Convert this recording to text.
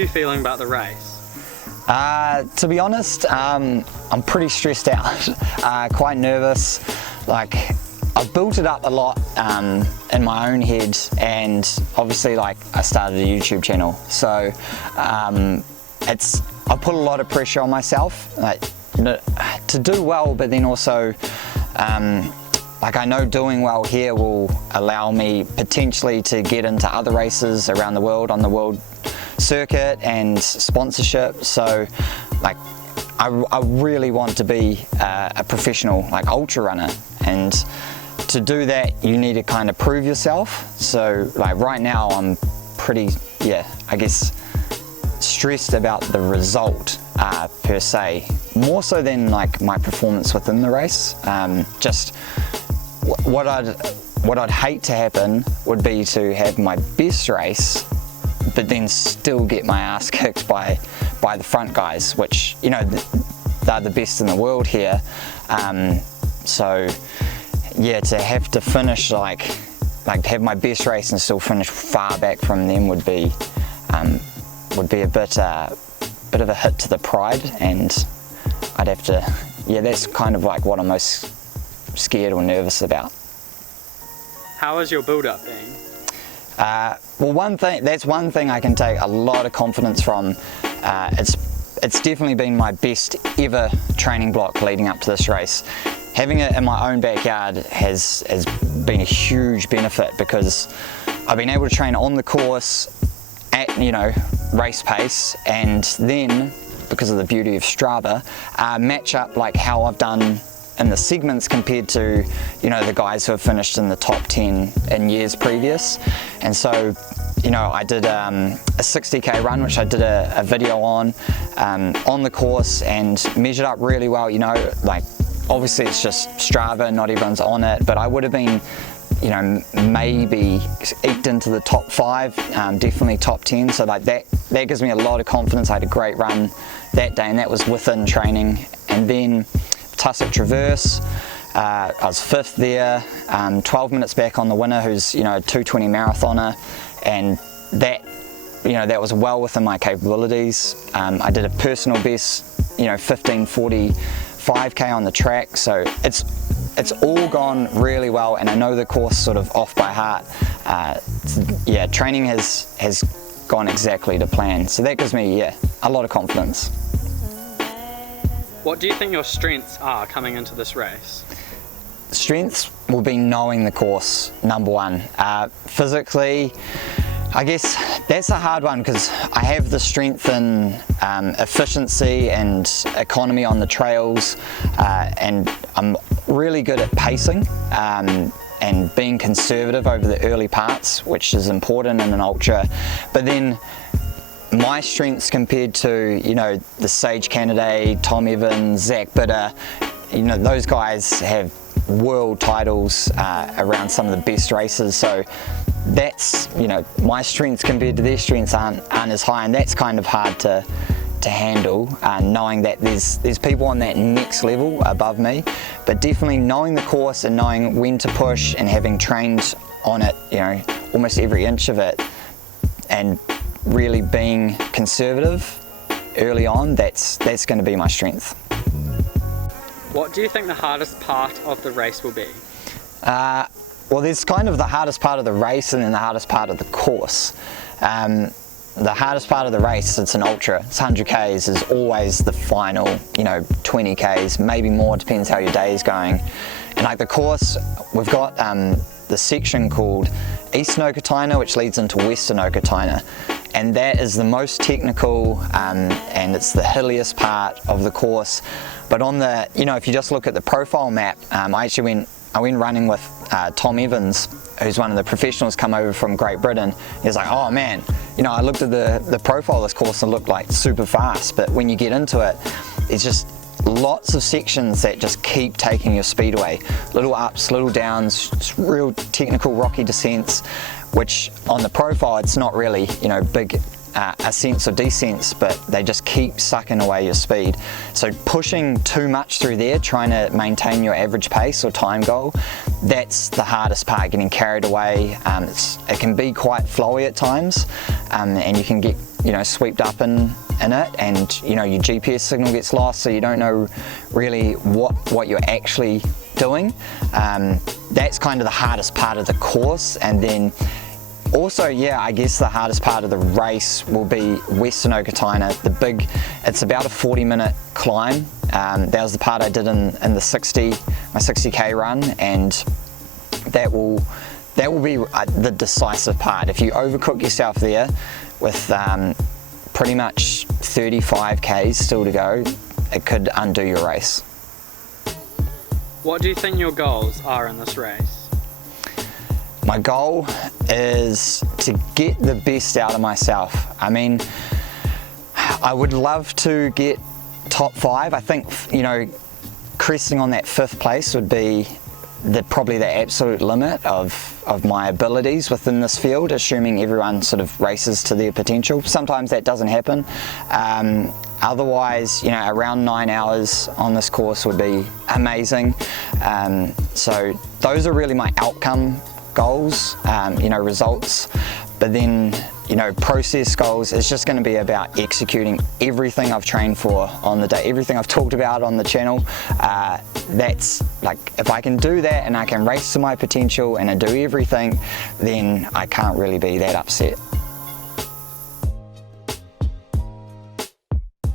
you feeling about the race? To be honest, I'm pretty stressed out, quite nervous. Like, I've built it up a lot in my own head, and obviously, like, I started a YouTube channel, so I put a lot of pressure on myself, like, to do well, but then also like, I know doing well here will allow me potentially to get into other races around the world, on the world circuit and sponsorship. So, like, I really want to be a professional, like, ultra runner, and to do that you need to kind of prove yourself. So, like, right now I'm pretty, I guess, stressed about the result per se, more so than like my performance within the race. Just what I'd hate to happen would be to have my best race but then still get my ass kicked by the front guys, which, you know, they're the best in the world here. So yeah, to have to finish like have my best race and still finish far back from them would be a bit of a hit to the pride, and I'd have to, that's kind of like what I'm most scared or nervous about. How has your build-up been? Well, that's one thing I can take a lot of confidence from. It's definitely been my best ever training block leading up to this race. Having it in my own backyard has been a huge benefit, because I've been able to train on the course at, you know, race pace, and then, because of the beauty of Strava, match up like how I've done in the segments compared to, you know, the guys who have finished in the top 10 in years previous. And so, you know, I did a 60k run, which I did a video on the course, and measured up really well. You know, like, obviously it's just Strava, not everyone's on it, but I would have been, you know, maybe eked into the top 5, definitely top 10. So like that gives me a lot of confidence. I had a great run that day, and that was within training. And then Tussock Traverse, I was 5th there, 12 minutes back on the winner, who's, you know, a 2:20 marathoner, and that, you know, that was well within my capabilities. I did a personal best, you know, 15:40 5k on the track, so it's all gone really well, and I know the course sort of off by heart. Training has gone exactly to plan, so that gives me a lot of confidence. What do you think your strengths are coming into this race? Strengths will be knowing the course, number one. Physically, I guess that's a hard one, because I have the strength in efficiency and economy on the trails, and I'm really good at pacing and being conservative over the early parts, which is important in an ultra. But then my strengths compared to, you know, the Sage Candidate, Tom Evans, Zach Bitter, you know, those guys have world titles around some of the best races. So that's, you know, my strengths compared to their strengths aren't as high, and that's kind of hard to handle, knowing that there's people on that next level above me. But definitely knowing the course and knowing when to push, and having trained on it, you know, almost every inch of it, and really being conservative early on, that's going to be my strength. What do you think the hardest part of the race will be? Well, there's kind of the hardest part of the race, and then the hardest part of the course. The hardest part of the race, it's an ultra, it's 100 Ks, is always the final, you know, 20 Ks, maybe more, depends how your day is going. And like the course, we've got the section called East Nokotina, which leads into Western Nokotina. And that is the most technical, and it's the hilliest part of the course. But on the, you know, if you just look at the profile map, I went running with Tom Evans, who's one of the professionals come over from Great Britain. He's like, oh man, you know, I looked at the profile of this course and it looked like super fast, but when you get into it, it's just lots of sections that just keep taking your speed away. Little ups, little downs, just real technical rocky descents, which on the profile it's not really, you know, big ascents or descents, but they just keep sucking away your speed. So pushing too much through there, trying to maintain your average pace or time goal, that's the hardest part, getting carried away. It can be quite flowy at times, and you can get swept up in it, and your GPS signal gets lost, so you don't know really what you're actually doing. That's kind of the hardest part of the course. And then also, I guess the hardest part of the race will be Western Okataina. It's about a 40-minute climb. That was the part I did in the my 60k run, and that will be the decisive part. If you overcook yourself there with pretty much 35 k's still to go, it could undo your race. What do you think your goals are in this race? My goal is to get the best out of myself. I mean, I would love to get top 5. I think, cresting on that 5th place would be probably the absolute limit of my abilities within this field, assuming everyone sort of races to their potential. Sometimes that doesn't happen. Otherwise, around 9 hours on this course would be amazing. So those are really my outcome goals, results. But then, process goals is just going to be about executing everything I've trained for on the day, everything I've talked about on the channel. That's like, if I can do that and I can race to my potential and I do everything, then I can't really be that upset.